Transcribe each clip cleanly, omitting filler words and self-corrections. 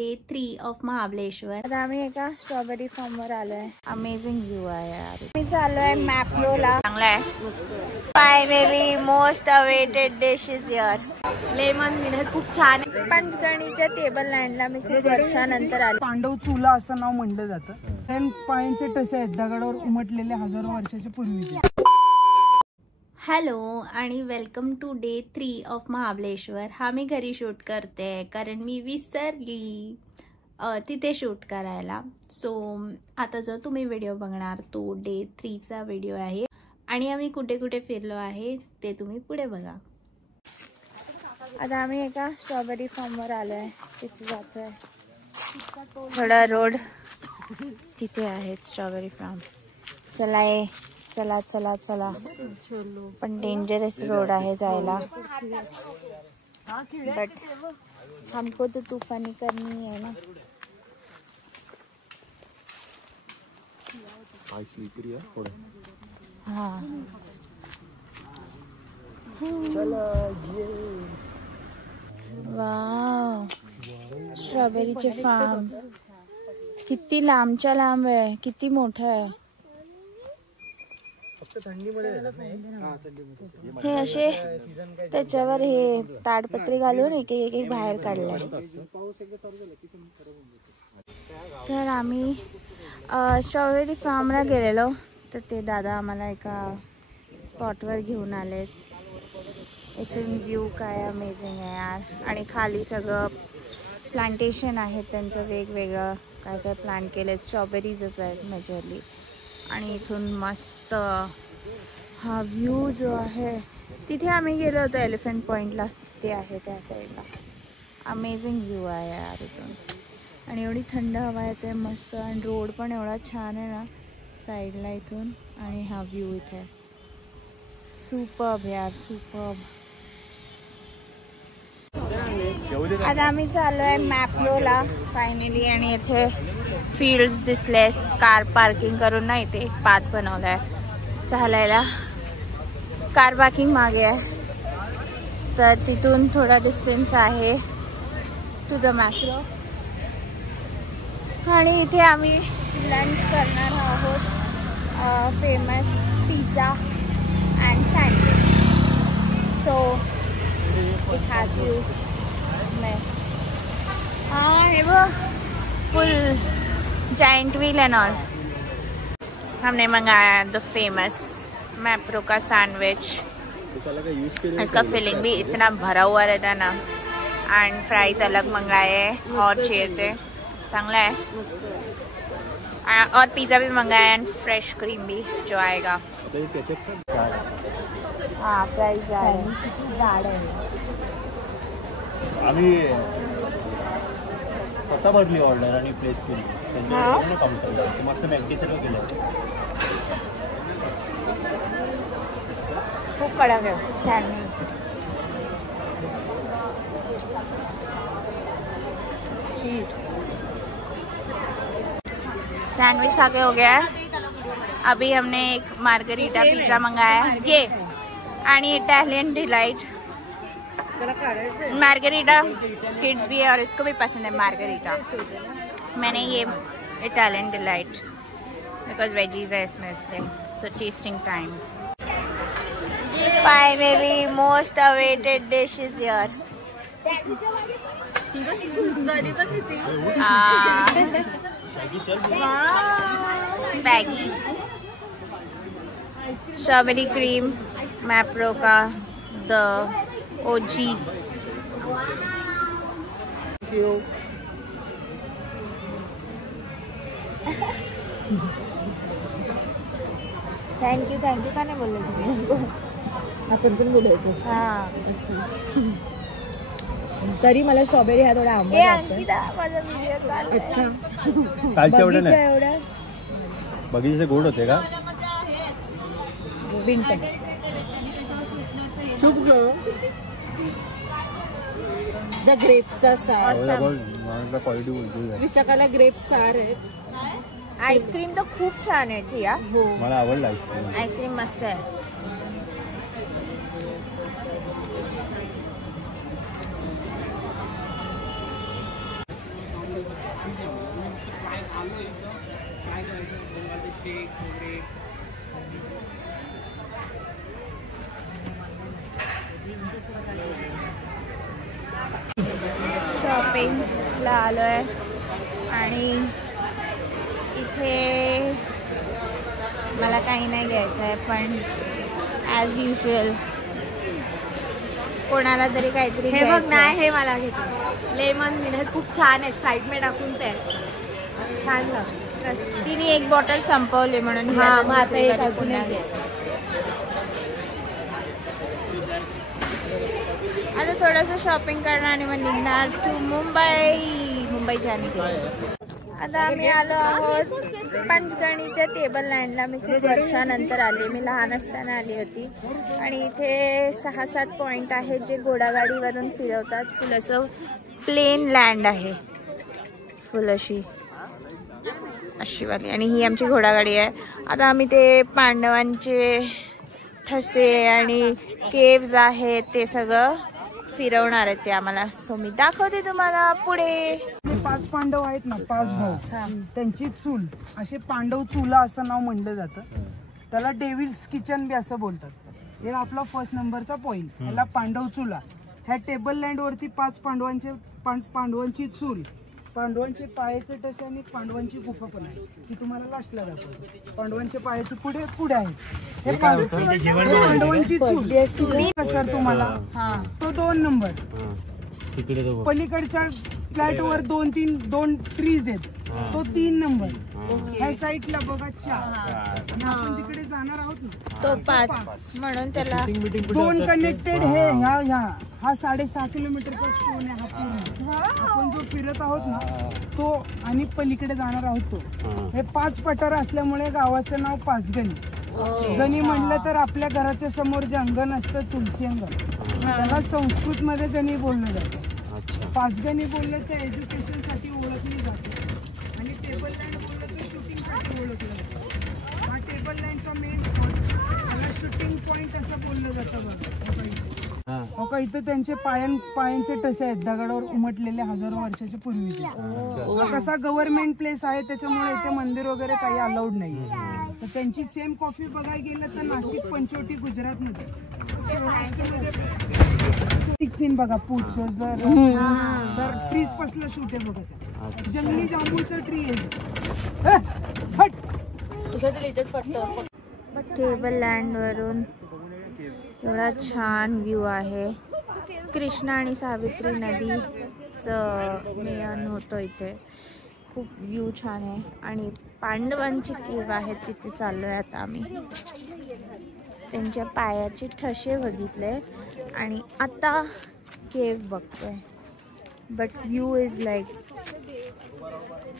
Day 3 of Mahabaleshwar. आता आम्ही एका स्ट्रॉबेरी फार्म वर आलोय। अमेझिंग व्ह्यू आहे यार। मी चाललोय मॅप्रोला। चांगला आहे। Finally most awaited dish is here. Lemon मिळत खूप छान आहे। पंचगणीच्या टेबल लँडला मी खूप वर्षानंतर आले। पांडव चुला असं नाव म्हणलं जातं। हे पायांचे टसे आहेत दगडावर उमटलेले हजारो वर्षाच्या पूर्वीचे। हॅलो आणि welcome to day 3 of Mahabaleshwar. हा मी घरी शूट करते कारण मी विसरली तिथे शूट करायला। सो आता जो तुम्ही व्हिडिओ बघणार तो डे 3 चा व्हिडिओ आहे आणि आम्ही कुठे कुठे फिरलो आहे ते तुम्ही पुढे बघा। आता आम्ही एका स्ट्रॉबेरी फार्म वर आलोय। तिथे जातोय। थोडा रोड तिथे आहे स्ट्रॉबेरी फार्म। चला ये चला चला चला। पण डेंजरस रोड आहे जायला। बट हमको तो तूफानी करनी है ना। हाँ वाव स्ट्रॉबेरीचे फार्म किती लांबच्या लांब आहे। किती मोठं आहे। हे असे त्याच्यावर हे ताडपत्री घालून एक एक बाहेर काढलंय। तर आम्ही स्ट्रॉबेरी फार्मला गेलेलो तर ते दादा आम्हाला एका स्पॉटवर घेऊन आले। इथून व्ह्यू काय अमेझिंग आहे यार। आणि खाली सगळं प्लांटेशन आहे त्यांचं वेगवेगळं काय काय प्लांट केले। स्ट्रॉबेरीजच आहेत मेजरली। आणि इथून मस्त हा व्ह्यू जो आहे तिथे आम्ही गेलो होतो एलिफंट पॉइंटला। तिथे आहे त्या साईडला। अमेझिंग व्ह्यू आहे यार इथून। आणि एवढी थंड हवा येते मस्त। आणि रोड पण एवढा छान आहे ना साईडला इथून। आणि हा व्ह्यू इथे सुपर्ब यार सुपर्ब। आता आम्ही चाललोय मॅप्रोला फायनली। आणि इथे फील्ड्स दिसले। कार पार्किंग करून ना इथे एक पाथ बनवलाय चालायला। कार पार्किंग मागे आहे तर तिथून थोडा डिस्टन्स आहे टू द मॅप्रो। आणि इथे आम्ही लंच करणार आहोत famous pizza and sandwich. So दिखाती हूँ मैं। हाँ ये वो फुल जाइंट व्हील एंड ऑल। हमने मंगाया द फेमस मैप्रो का सैंडविच। इसका फिलिंग भी इतना भरा हुआ रहता है ना। एंड फ्राइज अलग मंगाए और चाहिए थे चांगला है। और पिज़्ज़ा भी मंगाया एंड फ्रेश क्रीम भी जो आएगा। हाँ फ्राइज जाड है। आम्ही स्वतः भरली ऑर्डर आणि प्लेस केली त्यांच्याकडे काउंटरला। मस्त मॅगडी सर्व केलं। खूप कडक है सँडविच। चीज सैंडविच खा के हो गया है। अभी हमने एक मार्गरीटा पिज़्ज़ा मंगाया है ये। आणि इटालियन डिलाइट मार्गरीटा किड्स भी है और इसको भी पसंद है मार्गरीटा। मैंने ये इटालियन डिलाइट बिकॉज वेजीज है इसमें इसलिए। So testing time. Finally most awaited dish is here. Maggi strawberry cream Mapro का द ओजी। थँक्यू थँक्यू का नाही बोलले तुम्ही? आपण पण बोलायचं। हां तरी मला स्ट्रॉबेरी हा थोडा आंबट अंकिता माझा व्हिडिओ चालू। अच्छा कालच्या एवढ्या नाही एवढ्या बगीचे गोड होते का? बिंट चुप ग द ग्रेप्सचा सार क्वालिटी बोलतो। विशाखाला ग्रेप्स सार आहे। आईस्क्रीम तर खूप छान आहे जिया। मला आवडला आईस्क्रीम। आईस्क्रीम मस्त आहे। शॉपिंगला आलो आहे आणि इथे मला काही नाही घ्यायचं आहे, पण ॲज युजल कोणाला तरी काहीतरी हे बघ घ्यायचं नाही, आहे. हे मला घेतलं लेमन मिन, हे खूप छान आहे, स्प्राईट मध्ये टाकून प्यायचं, छान लागतं. तिने एक बॉटल संपवली म्हणून ही हा, आता मग आता दुसरी एक वाली अजून पुन्हा एक घेते. आता थोडंसं शॉपिंग करणार आणि मग निघणार टू मुंबई जाने के लिए. आता आम्ही आलो आहोत पंचगणीच्या टेबल लँडला. मी खूप वर्षानंतर आले, मी लहान असताना आली होती. आणि इथे 6-7 पॉईंट आहेत जे घोडागाडीवरून फिरवतात. फुल असं प्लेन लँड आहे, फुल अशी वाली. आणि ही आमची घोडागाडी आहे. आता आम्ही ते पांडवांचे ठसे आणि केव्ज आहेत ते सगळं फिरवणार आहेत ते आम्हाला. सो मी दाखवते तुम्हाला पुढे. 5 पांडव आहेत ना, 5 भाऊ, त्यांची चूल, असे पांडव चुला असं नाव म्हणलं जातं. त्याला डेव्हिल्स किचन बी असं बोलतात. हे आपला फर्स्ट नंबरचा पॉइंट, ह्याला पांडव चुला. ह्या टेबल लँड वरती 5 पांडवांची चूल, पांडवांचे पायाचे टसे आणि पांडवांची गुफा पण आहे, ती तुम्हाला लास्टला दाखवतो. पांडवांचे पायाचे पुढे आहे. हे पांडवांची चूल सर तुम्हाला तो 2 नंबर. पलीकडच्या फ्लॅट वर 2 ट्रीज आहेत, तो 3 नंबर. ह्या साईडला बघा 4. आपण जिकडे जाणार आहोत ना तो 5 म्हणून त्याला 2 कनेक्टेड. हे हा 6.5 किलोमीटरचा स्टोन आहे. हा पूर्ण आपण जो फिरत आहोत ना तो, आणि पलीकडे जाणार आहोत तो. हे 5 पठार असल्यामुळे गावाचं नाव पाचगणी. गणी म्हणलं तर आपल्या घराच्या समोर जे अंगण असतं तुलसी अंगण, त्याला संस्कृत मध्ये गणी बोललं जातं. पाचगणी बोललं तर एज्युकेशन साठी ओळखली जाते, आणि टेबल लँड बोललं तर शूटिंग साठी ओळखलं जातं. हा टेबल लँडचा मेन स्पॉट, त्याला शूटिंग पॉइंट असं बोललं जातं. बघा इथं त्यांचे पायांचे टसे आहेत, दगडावर उमटलेले हजारो वर्षाच्या पूर्वीचे. हा कसा गव्हर्नमेंट प्लेस आहे त्याच्यामुळे इथे मंदिर वगैरे काही अलाउड नाही. तर त्यांची सेम कॉफी बघायला गेलं तर नाशिक, पंचवटी, गुजरात मध्ये सीन बघा. पूछ तर ट्रीज पासलं शूट आहे बघा. जंगली जांभूळचं ट्री आहे. टेबल लँड वरून एवढा छान व्ह्यू आहे. कृष्णा आणि सावित्री नदीचं मिलन होतं इथे. खूप व्ह्यू छान आहे. आणि पांडवांची केव आहे, तिथे चाललोय आता आम्ही. त्यांच्या पायाचे ठसे बघितले आणि आता केव बघतोय. बट व्ह्यू इज लाईक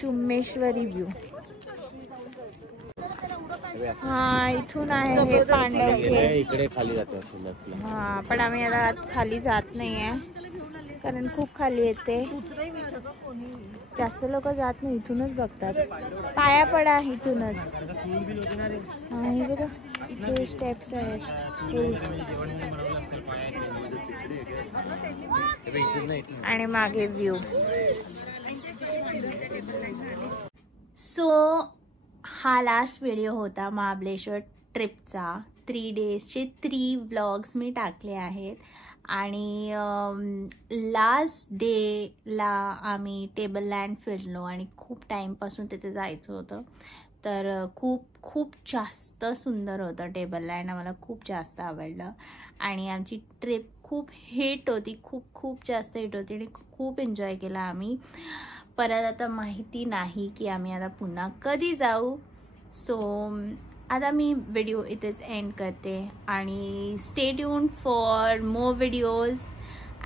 चुम्मेश्वरी व्ह्यू. हा इथून आहे हे पांडव केव. इकडे खाली जाते असेल. हा पण आम्ही आता खाली जात नाहीये कारण खूप खाली येते. जास्त लोक जात नाही, इथूनच बघतात. पाया पडा इथूनच. हा हे बघा इथे स्टेप्स आहेत. आणि मागे व्ह्यू. सो हा लास्ट व्हिडिओ होता महाबळेश्वर ट्रिपचा. 3 डेजचे 3 व्लॉग्स मी टाकले आहेत. आणि लास्ट डेला आम्ही टेबल लँड फिरलो आणि खूप टाईमपासून तिथे जायचं होतं. तर खूप जास्त सुंदर होतं टेबल लँड. आम्हाला खूप जास्त आवडलं आणि आमची ट्रिप खूप हिट होती. खूप जास्त हिट होती आणि खूप एन्जॉय केला आम्ही. परत आता माहिती नाही की आम्ही आता पुन्हा कधी जाऊ. सो आता मी व्हिडिओ इथेच एंड करते आणि stay tuned for more videos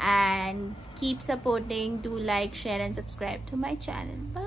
and keep supporting. Do like, share and subscribe to my channel. Bye.